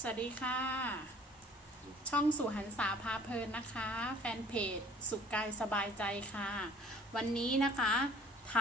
สวัสดีค่ะ ช่องสุหันษาพาเพลินนะคะ แฟนเพจสุขกายสบายใจค่ะ วันนี้นะคะท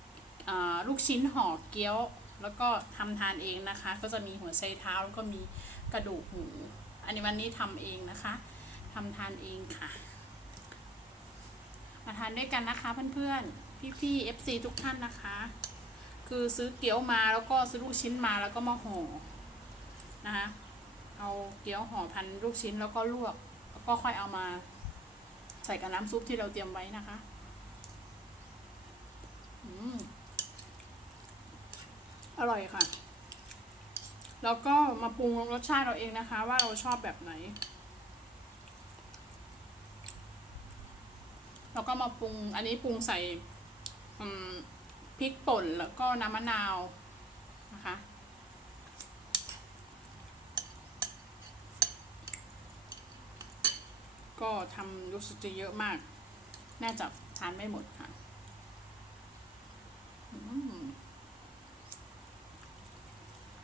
ำลูกชิ้นห่อเกี๊ยว แล้วก็ทำทานเองนะคะ ก็จะมีหัวไชเท้าแล้วก็มีกระดูกหมูอันนี้วันนี้ทำเองนะคะทำทานเองค่ะ มาทานด้วยกันนะคะเพื่อนๆ พี่ๆ FC ทุกท่านนะคะ คือซื้อเกี๊ยวมาแล้วก็ซื้อลูกชิ้นมาแล้วก็มาห่อ นะคะเอาเกี๊ยวห่อพันลูกชิ้นแล้วก็ลวกแล้วก็ค่อยเอามาใส่กับน้ำซุปที่เราเตรียมไว้นะคะอืมอร่อยค่ะ แล้วก็มาปรุงรสชาติเราเองนะคะ ว่าเราชอบแบบไหน แล้วก็มาปรุง อันนี้ปรุงใส่พริกป่นแล้วก็น้ำมะนาวนะคะ ก็ทำรู้สึกจะเยอะมาก น่าจะทานไม่หมดค่ะ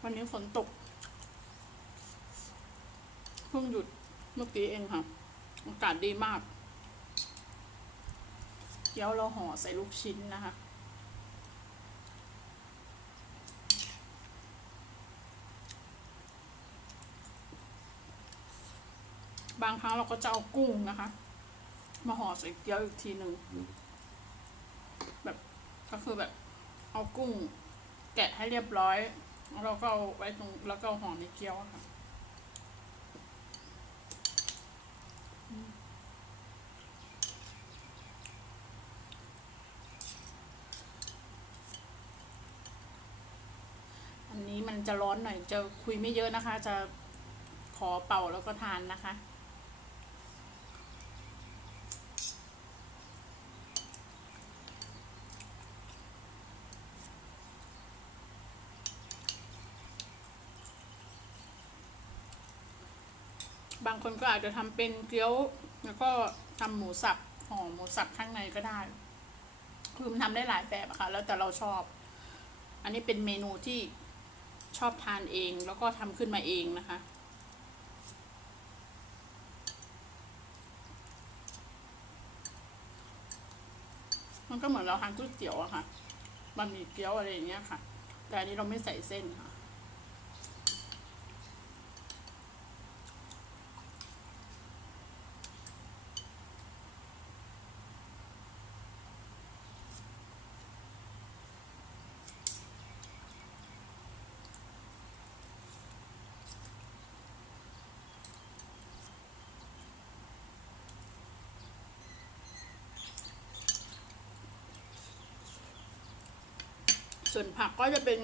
วันนี้ฝนตกเพิ่งหยุดเมื่อกี้เองค่ะอากาศดีมากเกี๊ยวเราห่อใส่ลูกชิ้นนะคะ บางครั้งเราก็จะเอากุ้งนะคะ มาห่อใส่เกี๊ยวอีกทีหนึ่งแบบก็คือแบบ เอากุ้ง แกะให้เรียบร้อยแล้วเราก็เอาไว้ตรงแล้วก็ห่อในเกี๊ยวะค่ะอันนี้มันจะร้อนหน่อยจะคุยไม่เยอะนะคะ จะขอเป่าแล้วก็ทานนะคะ บางคนก็อาจจะทำเป็นเกี๊ยวแล้วก็ทำหมูสับห่อหมูสับข้างในก็ได้ คือมันทำได้หลายแบบอะค่ะ แล้วแต่เราชอบ อันนี้เป็นเมนูที่ชอบทานเอง แล้วก็ทำขึ้นมาเองนะคะมันก็เหมือนเราทานก๋วยเตี๋ยวอะค่ะบะหมี่เกี๊ยวอะไรอย่างเงี้ยค่ะ แต่อันนี้เราไม่ใส่เส้นค่ะ ส่วนผักก็จะเป็น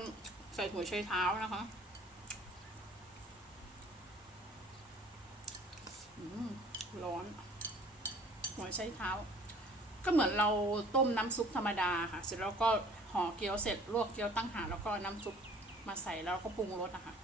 ใส่หัวไชเท้านะคะอืมร้อน หัวไชเท้า ก็เหมือนเราต้มน้ำซุปธรรมดาค่ะ เสร็จแล้วก็ห่อเกี๊ยวเสร็จลวกเกี๊ยวตั้งหาแล้วก็น้ำซุปมาใส่แล้วก็ปรุงรสนะคะ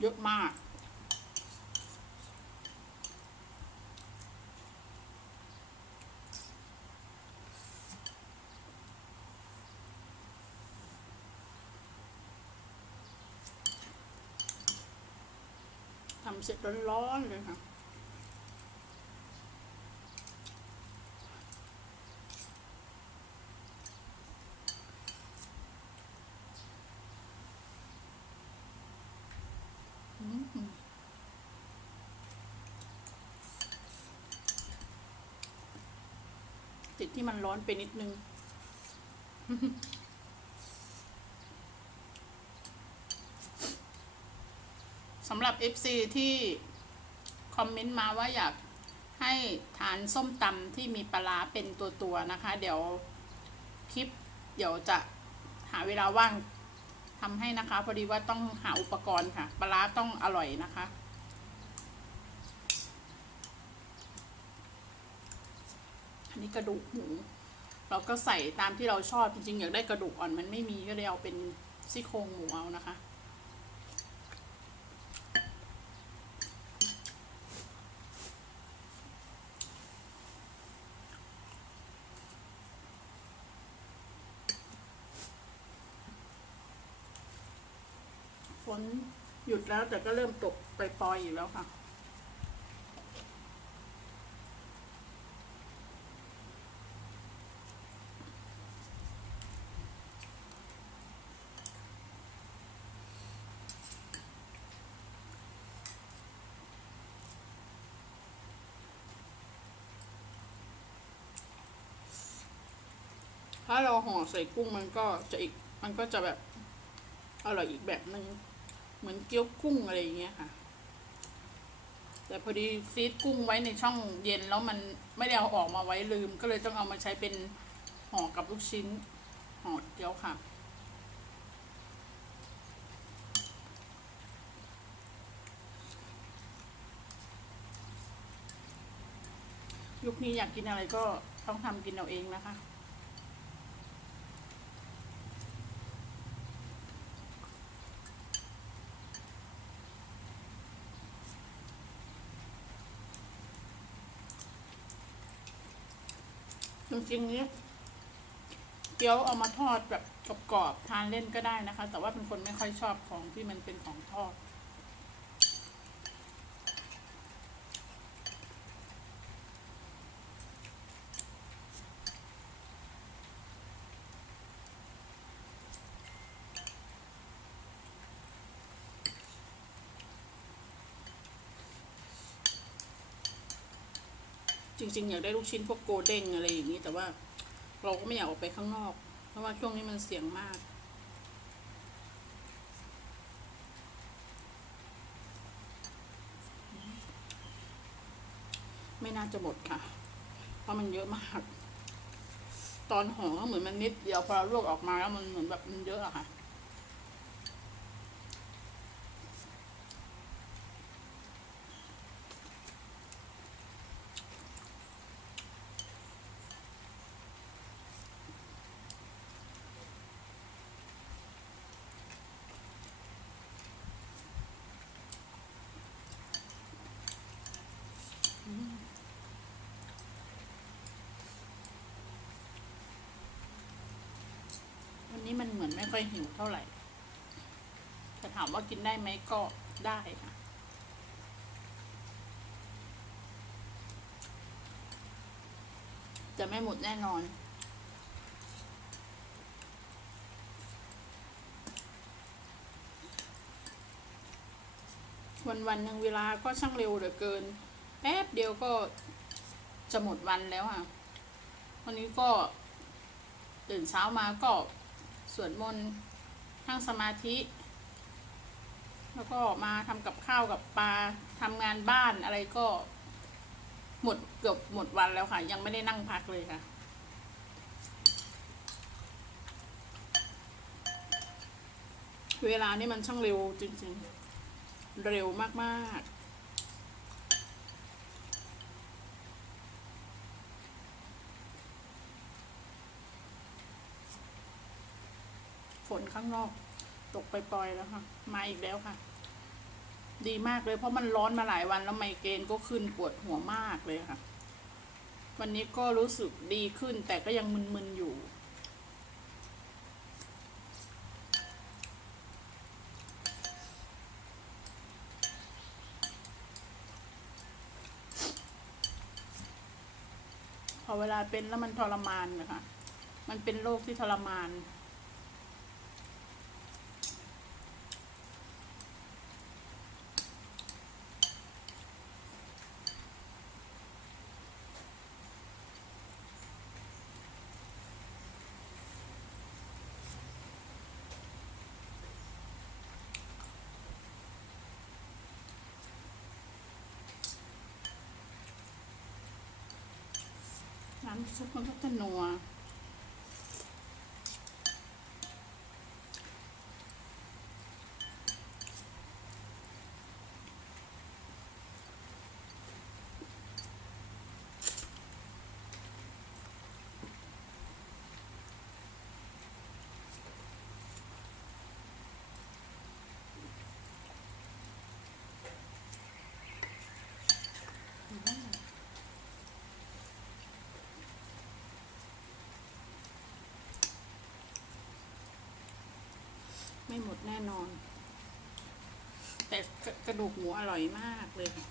เยอะมาก ทำเสร็จร้อนๆเลยค่ะ อืม ติดที่มันร้อนไปนิดนึง สำหรับ FC ที่คอมเมนต์มาว่าอยากให้ทานส้มตำที่มีปลาเป็นตัวๆนะคะ เดี๋ยวคลิปเดี๋ยวจะหาเวลาว่างทำให้นะคะ พอดีว่าต้องหาอุปกรณ์ค่ะ ปลาต้องอร่อยนะคะ นี่กระดูกหมูเราก็ใส่ตามที่เราชอบจริงๆอยากได้กระดูกอ่อนมันไม่มีก็เลยเอาเป็นซี่โครงหมูเอานะคะ ฝนหยุดแล้วแต่ก็เริ่มตกปล่อยๆอยู่แล้วค่ะ ถ้าเราห่อใส่กุ้งมันก็จะอีก มันก็จะแบบอร่อยอีกแบบหนึ่งเหมือนเกี๊ยวกุ้งอะไรอย่างเงี้ยค่ะ แต่พอดีซีดกุ้งไว้ในช่องเย็นแล้วมันไม่ได้เอาออกมาไว้ลืม ก็เลยต้องเอามาใช้เป็นห่อกับลูกชิ้นห่อเกี๊ยวค่ะยุคนี้อยากกินอะไรก็ต้องทำกินเอาเองนะคะ ริงๆนี้เกี๊ยวเอามาทอดแบบกรอบๆทานเล่นก็ได้นะคะ แต่ว่าเป็นคนไม่ค่อยชอบของที่มันเป็นของทอด จริง ๆ อยากได้ลูกชิ้นพวกโกเด้งอะไรอย่างนี้แต่ว่าเราก็ไม่อยากออกไปข้างนอก เพราะว่าช่วงนี้มันเสี่ยงมาก ไม่น่าจะหมดค่ะ เพราะมันเยอะมาก ตอนห่อก็เหมือนมันนิดเดียวพอเราลวกออกมาแล้วมันเหมือนแบบมันเยอะอะค่ะ วันนี้มันเหมือน ไม่ค่อยหิวเท่าไหร่แต่ถามว่ากินได้ไหมก็ได้ค่ะจะไม่หมดแน่นอน วันวันๆหนึ่งเวลาก็ช่างเร็วเหลือเกิน แป๊บเดียวก็จะหมดวันแล้วอะ วันนี้ก็ตื่นเช้ามาก็ สวดมนต์นั่งสมาธิ แล้วก็มาทำกับข้าวกับปลาทำงานบ้านอะไรก็หมดเกือบหมดวันแล้วค่ะ ยังไม่ได้นั่งพักเลยค่ะ เวลานี่มันช่างเร็วจริงๆ เร็วมากๆ ฝนข้างนอก ตกไปปล่อยแล้วค่ะ มาอีกแล้วค่ะ ดีมากเลยเพราะมันร้อนมาหลายวันแล้วไมเกรนก็ขึ้นปวดหัวมากเลยค่ะ วันนี้ก็รู้สึกดีขึ้นแต่ก็ยังมึนๆอยู่พอเวลาเป็นแล้วมันทรมานนะคะ มันเป็นโรคที่ทรมาน น้ำซุปมันก็จะนัว หมดแน่นอน แต่กระดูกหมูอร่อยมากเลยค่ะ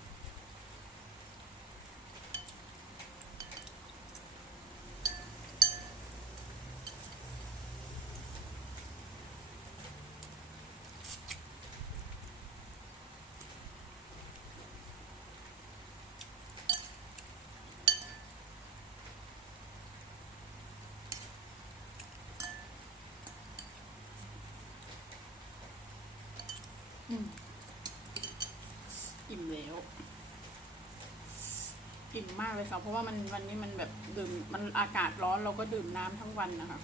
อิ่มแล้วอิ่มมากเลยค่ะ เพราะว่ามันวันนี้มันแบบดื่มมันอากาศร้อนเราก็ดื่มน้ำทั้งวันนะคะ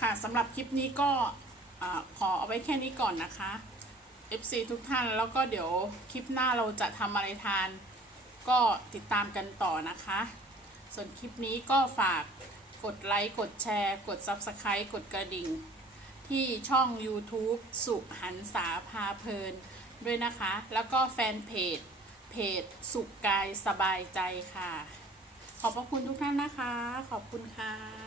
ค่ะสำหรับคลิปนี้ก็ขอเอาไว้แค่นี้ก่อนนะคะ FC ทุกท่านแล้วก็เดี๋ยวคลิปหน้าเราจะทำอะไรทาน ก็ติดตามกันต่อนะคะ ส่วนคลิปนี้ก็ฝากกดไลค์ กดแชร์ กด Subscribe กดกระดิ่ง ที่ช่อง YouTube สุหันษาพาเพลิน ด้วยนะคะ แล้วก็แฟนเพจ เพจสุขกายสบายใจค่ะ ขอบพระคุณทุกท่านนะคะ ขอบคุณค่ะ